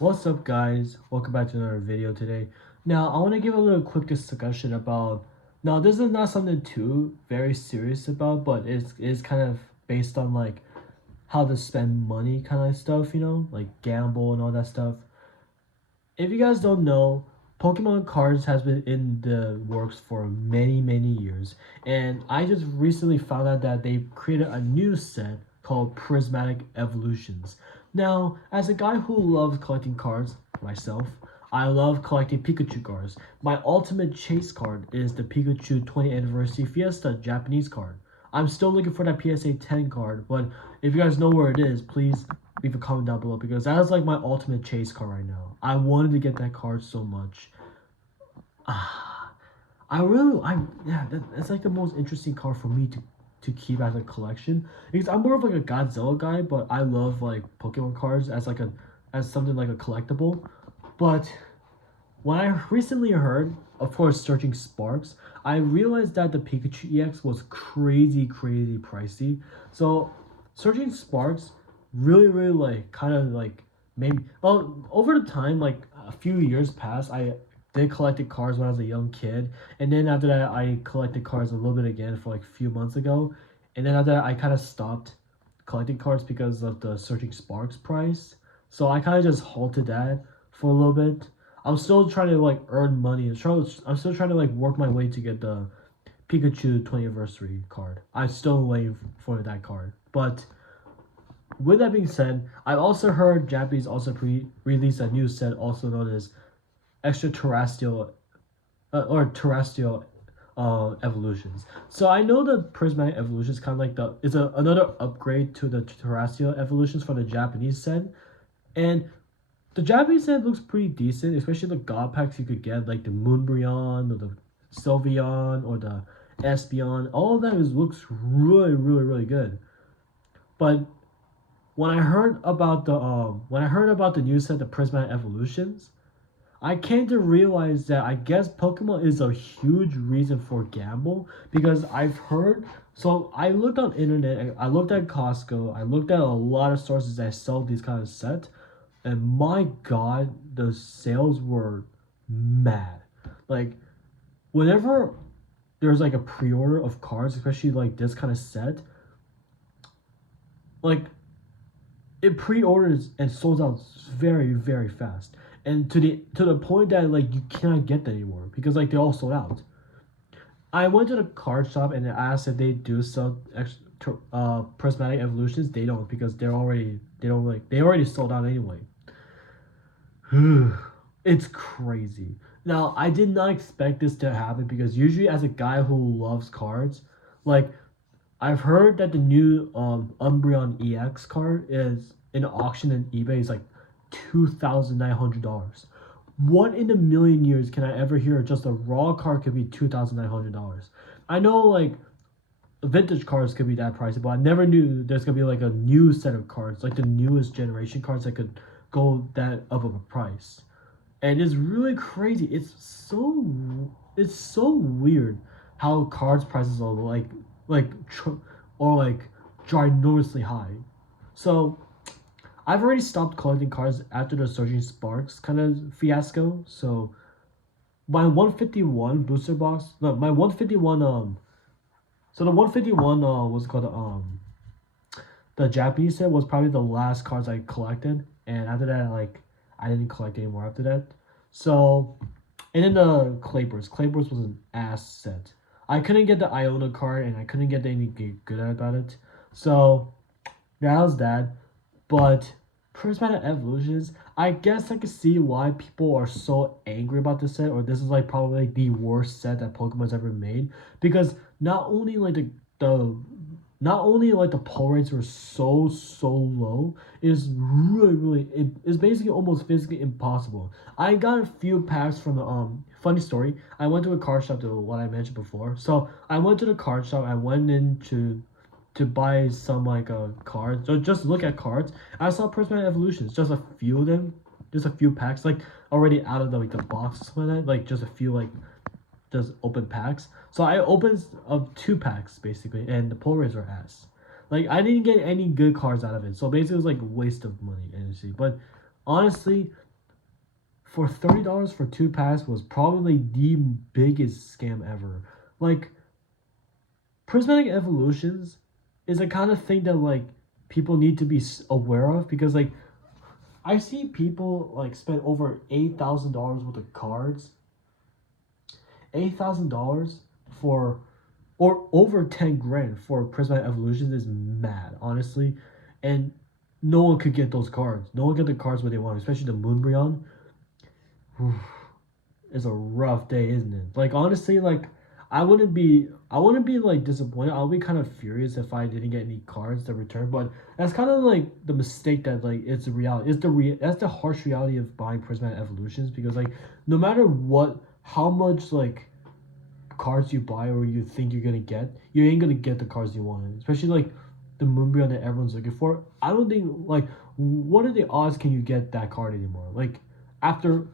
What's up, guys? Welcome back to another video today. Now, I want to give a little quick discussion about. Now, this is not something too very serious about, but it's kind of based on like how to spend money kind of stuff, like gamble and all that stuff. If you guys don't know, Pokemon cards has been in the works for many years, and I just recently found out that they created a new set called Prismatic Evolutions. Now, as a guy who loves collecting cards myself, I love collecting Pikachu cards. My ultimate chase card is the Pikachu 20th Anniversary Fiesta Japanese card. I'm still looking for that PSA 10 card, but if you guys know where it is, please leave a comment down below because that is like my ultimate chase card right now. I wanted to get that card so much. I really, I yeah, that's like the most interesting card for me to keep as a collection because I'm more of like a Godzilla guy, but I love like Pokemon cards as like a as something like a collectible. But when I recently heard, of course, searching Sparks, I realized that the Pikachu EX was crazy pricey. So searching Sparks really like kind of like maybe well over the time like a few years past I did collected cards when I was a young kid, and then after that I collected cards a little bit again for like a few months ago, and then after that I kind of stopped collecting cards because of the searching Sparks price. So I kind of just halted that for a little bit. I'm still trying to like earn money. I'm still trying to like work my way to get the Pikachu 20th anniversary card. I'm still waiting for that card. But with that being said, I've also heard Japanese also released a new set also known as extraterrestrial or terrestrial evolutions. So I know the prismatic evolution is kind of like another upgrade to the terrestrial evolutions for the Japanese set, and the Japanese set looks pretty decent, especially the god packs you could get, like the Moonbryon or the Sylveon or the Espeon. All of that looks really good. But when I heard about the new set, the Prismatic Evolutions, I came to realize that I guess Pokemon is a huge reason for gamble because I've heard. So I looked on internet, I looked at Costco, I looked at a lot of sources that sell these kind of sets, and my god, the sales were mad. Like whenever there's like a pre-order of cards, especially like this kind of set, like it pre-orders and sold out very fast, and to the point that like you cannot get them anymore because like they all sold out. I went to the card shop and asked if they do sell extra prismatic evolutions. They don't because they already sold out anyway. It's crazy. Now, I did not expect this to happen because usually, as a guy who loves cards, like I've heard that the new Umbreon EX card is in auction in eBay is like $2,900. What in a million years can I ever hear just a raw card could be $2,900? I know like vintage cards could be that pricey, but I never knew there's gonna be like a new set of cards, like the newest generation cards that could go that up of a price. And it's really crazy. It's so weird how cards prices are or like ginormously high. So I've already stopped collecting cards after the Surging Sparks kind of fiasco. So my 151 booster box, no, my 151 so the 151 was called the Japanese set was probably the last cards I collected, and after that, like I didn't collect anymore after that. So, and then the Clayburst was an ass set. I couldn't get the Iona card, and I couldn't get any good about it. So that was that. But Prismatic Evolutions, I guess I could see why people are so angry about this set, or this is like probably like the worst set that Pokemon's ever made. Because not only like the not only like the pull rates were so low, it's it's basically almost physically impossible. I got a few packs from the funny story. I went to a card shop to what I mentioned before. So I went to the card shop. I went in to buy some like cards. So just look at cards. I saw Prismatic Evolutions, just a few of them, just a few packs, like already out of the box or something like that. Like just a few like just open packs. So I opened up two packs basically, and the pull rates were ass. Like I didn't get any good cards out of it. So basically, it was like a waste of money, honestly. But honestly, for $30 for 2 packs was probably the biggest scam ever. Like, prismatic evolutions is the kind of thing that like people need to be aware of, because like I see people like spend over $8,000 worth of cards, $8,000 for, or over 10 grand for prismatic evolutions is mad, honestly, and no one could get those cards. No one get the cards where they want, especially the Moonbreon. It's a rough day, isn't it? Like, honestly, like I wouldn't be like disappointed. I'll be kind of furious if I didn't get any cards to return, but that's kind of like the mistake that like it's the reality. That's the harsh reality of buying prismatic evolutions, because like no matter what, how much like cards you buy or you think you're gonna get, you ain't gonna get the cards you want. Especially like the Moonbreon that everyone's looking for. I don't think like, what are the odds can you get that card anymore? Like, after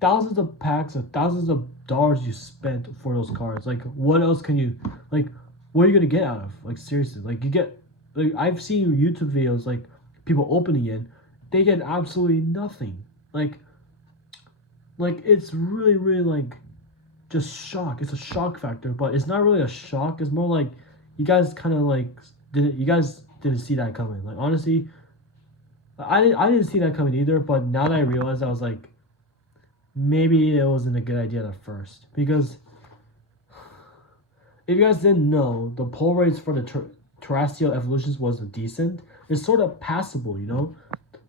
thousands of packs of thousands of dollars you spent for those cards, like what else can you, like, what are you gonna get out of, like, seriously, like you get, like I've seen YouTube videos like people opening it, they get absolutely nothing. Like it's really like just shock. It's a shock factor, but it's not really a shock. It's more like you guys kind of like didn't see that coming. Like, honestly, I didn't see that coming either. But now that I realized, I was like, maybe it wasn't a good idea at first, because if you guys didn't know, the pull rates for the terrestrial evolutions was decent. It's sort of passable, you know,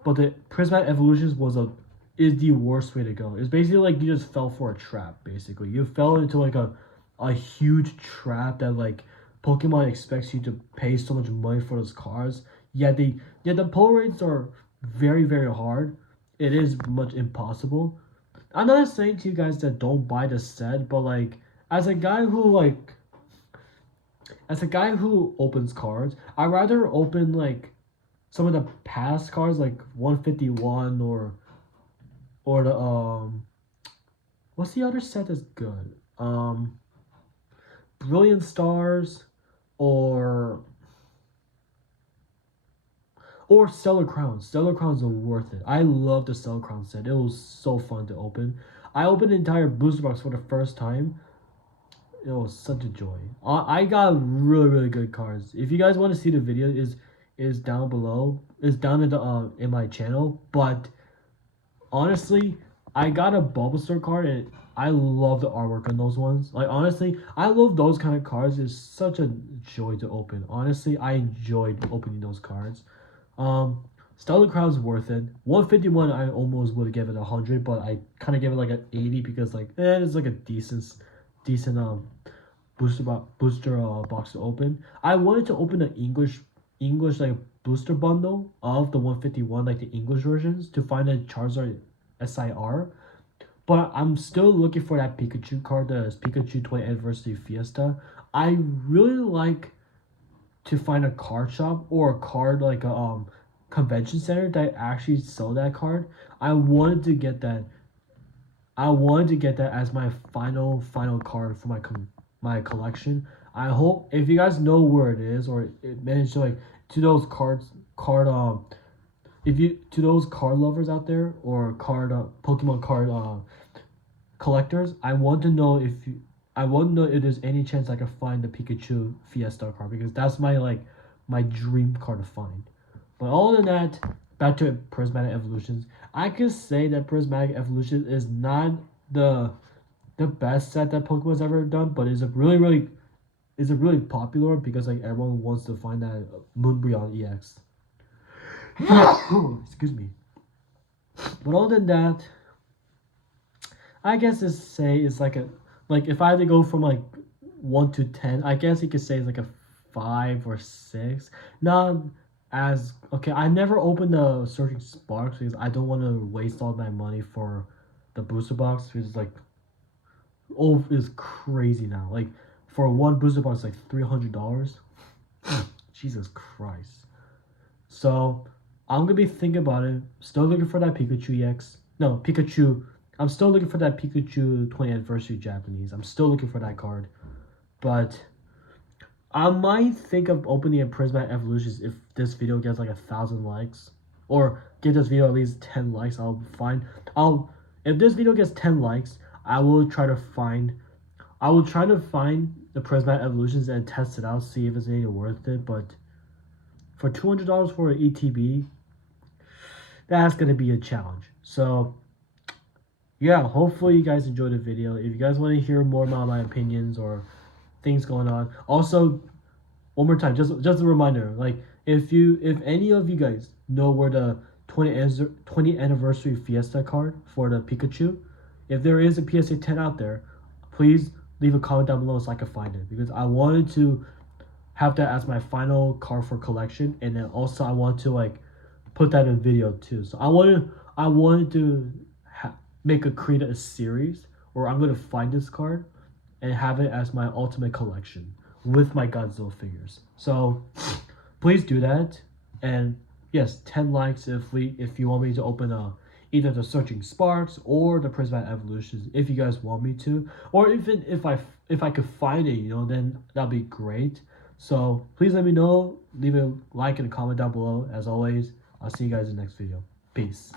but the prismatic evolutions is the worst way to go. It's basically like you just fell for a trap. Basically, you fell into like a huge trap that like Pokemon expects you to pay so much money for those cards. Yet the pull rates are very hard. It is much impossible. I'm not saying to you guys that don't buy the set, but like as a guy who like as a guy who opens cards, I'd rather open like some of the past cards, like 151, or the what's the other set that's good? Brilliant Stars, or Stellar Crowns. Stellar Crowns are worth it. I love the Stellar Crown set. It was so fun to open. I opened the entire booster box for the first time. It was such a joy. I got really good cards. If you guys want to see the video, is down below. Is down in my channel. But honestly, I got a Bulbasaur card, and I love the artwork on those ones. Like, honestly, I love those kind of cards. It's such a joy to open. Honestly, I enjoyed opening those cards. Stellar Crown's worth it. 151, I almost would give it 100, but I kind of gave it like an 80, because like it's like a decent booster box to open. I wanted to open an English like booster bundle of the 151, like the English versions, to find a Charizard SIR. But I'm still looking for that Pikachu card, the Pikachu 20th Anniversary Fiesta. I really like to find a card shop or a card like a convention center that actually sell that card. I wanted to get that. I wanted to get that as my final card for my collection. I hope if you guys know where it is, or it managed to like, to those card if you, to those card lovers out there, or Pokemon card collectors, I want to know if there's any chance I can find the Pikachu Fiesta card, because that's my dream card to find. But other than that, back to Prismatic Evolutions. I could say that Prismatic Evolution is not the best set that Pokemon's ever done, but it's a really popular, because like everyone wants to find that Moonbreon EX. Excuse me. But other than that, I guess it's like if I had to go from like 1 to 10, I guess you could say it's like a 5 or 6. Not as okay. I never opened the Searching Sparks, because I don't want to waste all my money for the booster box, because it's like, oh, it's crazy now. Like, for one booster box, like $300. Jesus Christ. So I'm gonna be thinking about it. Still looking for that Pikachu EX. No, Pikachu. I'm still looking for that Pikachu 20th Anniversary Japanese. I'm still looking for that card. But I might think of opening a Prismatic Evolutions if this video gets like 1,000 likes. or give this video at least 10 likes, I'll if this video gets 10 likes, I will try to find the Prismatic Evolutions and test it out, see if it's any worth it. But for $200 for an ETB, that's gonna be a challenge. So yeah, hopefully you guys enjoyed the video. If you guys want to hear more about my opinions or things going on, also one more time, just a reminder, like if any of you guys know where the 20th anniversary Fiesta card for the Pikachu, if there is a PSA 10 out there, please leave a comment down below so I can find it, because I wanted to have that as my final card for collection, and then also I want to like put that in video too. So I wanted to create a series where I'm gonna find this card and have it as my ultimate collection with my Godzilla figures. So please do that. And yes, 10 likes if you want me to open either the Searching Sparks or the Prismatic Evolutions, if you guys want me to, or even if I could find it, then that'd be great. So please let me know. Leave a like and a comment down below. As always, I'll see you guys in the next video. Peace.